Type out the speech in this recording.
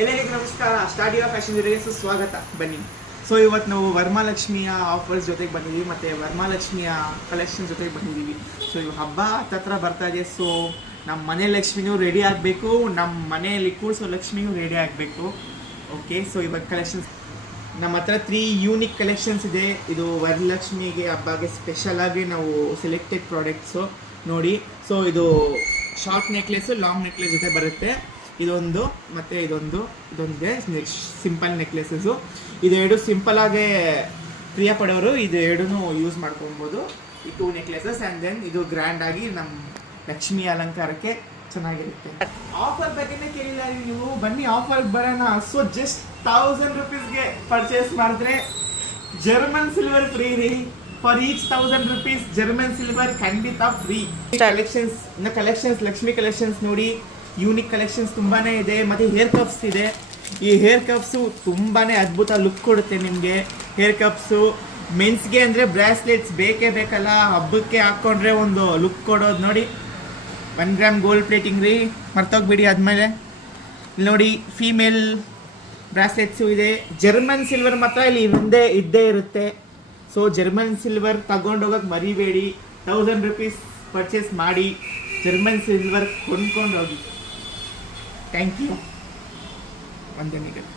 ಎಲ್ಲರಿಗೂ ನಮಸ್ಕಾರ. ಸ್ಟಾಡಿಯೋ ಫ್ಯಾಷನ್ ಜೊತೆಗೆ ಸುಸ್ವಾಗತ. ಬನ್ನಿ. ಸೊ ಇವತ್ತು ನಾವು ವರಮಹಾಲಕ್ಷ್ಮಿಯ ಆಫರ್ಸ್ ಜೊತೆಗೆ ಬಂದಿದ್ದೀವಿ ಮತ್ತು ವರಮಹಾಲಕ್ಷ್ಮಿಯ ಕಲೆಕ್ಷನ್ ಜೊತೆಗೆ ಬಂದಿದ್ದೀವಿ. ಸೊ ಇವು ಹಬ್ಬ ಹತ್ತತ್ರ ಬರ್ತಾ ಇದೆ. ಸೊ ನಮ್ಮ ಮನೆ ಲಕ್ಷ್ಮಿನೂ ರೆಡಿ ಆಗಬೇಕು, ನಮ್ಮ ಮನೆಯಲ್ಲಿ ಕೂರಿಸೋ ಲಕ್ಷ್ಮಿನೂ ರೆಡಿ ಆಗಬೇಕು. ಓಕೆ, ಸೊ ಇವಾಗ ಕಲೆಕ್ಷನ್ಸ್ ನಮ್ಮ ಹತ್ರ 3 ಯೂನಿಕ್ ಕಲೆಕ್ಷನ್ಸ್ ಇದೆ. ಇದು ವರಲಕ್ಷ್ಮಿಗೆ ಹಬ್ಬಗೆ ಸ್ಪೆಷಲ್ ಆಗಿ ನಾವು ಸೆಲೆಕ್ಟೆಡ್ ಪ್ರಾಡಕ್ಟ್ಸು ನೋಡಿ. ಸೊ ಇದು ಶಾರ್ಟ್ ನೆಕ್ಲೆಸ್ಸು ಲಾಂಗ್ ನೆಕ್ಲೆಸ್ ಜೊತೆ ಬರುತ್ತೆ. ಇದೊಂದು ಮತ್ತು ಇದೊಂದಿದೆ ಸಿಂಪಲ್ ನೆಕ್ಲೆಸಸ್ಸು. ಇದೆರಡು ಸಿಂಪಲ್ ಆಗೇ ಪ್ರಿಯ ಪಡೋರು ಇದು ಎರಡೂ ಯೂಸ್ ಮಾಡ್ಕೊಬೋದು. ಈ 2 ನೆಕ್ಲೆಸಸ್ ಆ್ಯಂಡ್ ದೆನ್ ಇದು ಗ್ರ್ಯಾಂಡ್ ಆಗಿ ನಮ್ಮ ಲಕ್ಷ್ಮಿ ಅಲಂಕಾರಕ್ಕೆ ಚೆನ್ನಾಗಿರುತ್ತೆ. ಆಫರ್ ಬಗ್ಗೆನೇ ಕೇಳಿಲ್ಲ ನೀವು, ಬನ್ನಿ ಆಫರ್ಗೆ ಬರೋಣ. ಸೊ ಜಸ್ಟ್ 1000 rupeesಗೆ ಪರ್ಚೇಸ್ ಮಾಡಿದ್ರೆ ಜರ್ಮನ್ ಸಿಲ್ವರ್ ಫ್ರೀ ರೀ. For each 1000 rupees German silver ಖಂಡಿತ ಫ್ರೀ. ಕಲೆಕ್ಷನ್ಸ್ ಲಕ್ಷ್ಮಿ ಕಲೆಕ್ಷನ್ಸ್ ನೋಡಿ, ಯೂನಿಕ್ ಕಲೆಕ್ಷನ್ಸ್ ತುಂಬಾ ಇದೆ. ಮತ್ತು ಹೇರ್ ಕಪ್ಸ್ ಇದೆ. ಈ ಹೇರ್ ಕಪ್ಸು ತುಂಬಾ ಅದ್ಭುತ ಲುಕ್ ಕೊಡುತ್ತೆ ನಿಮಗೆ. ಹೇರ್ ಕಪ್ಸು ಮೆನ್ಸ್ಗೆ ಅಂದರೆ ಬ್ರಾಸ್ಲೆಟ್ಸ್ ಬೇಕೇ ಬೇಕಲ್ಲ, ಹಬ್ಬಕ್ಕೆ ಹಾಕ್ಕೊಂಡ್ರೆ ಒಂದು ಲುಕ್ ಕೊಡೋದು ನೋಡಿ. 1 ಗ್ರಾಮ್ ಗೋಲ್ಡ್ ಪ್ಲೇಟಿಂಗ್ ರೀ, ಮರ್ತೋಗ್ಬಿಡಿ. ಆದಮೇಲೆ ಇಲ್ಲಿ ನೋಡಿ ಫೀಮೇಲ್ ಬ್ರಾಸ್ಲೆಟ್ಸು ಇದೆ. ಜರ್ಮನ್ ಸಿಲ್ವರ್ ಮಾತ್ರ ಇಲ್ಲಿ ಮುಂದೆ ಇದ್ದೇ ಇರುತ್ತೆ. ಸೊ ಜರ್ಮನ್ ಸಿಲ್ವರ್ ತಗೊಂಡೋಗಕ್ಕೆ ಮರಿಬೇಡಿ. 1000 rupees ಪರ್ಚೇಸ್ ಮಾಡಿ ಜರ್ಮನ್ ಸಿಲ್ವರ್ ಕೊಂಡ್ಕೊಂಡು ಹೋಗಿ. Thank you. ವಂದನೆಗಳು.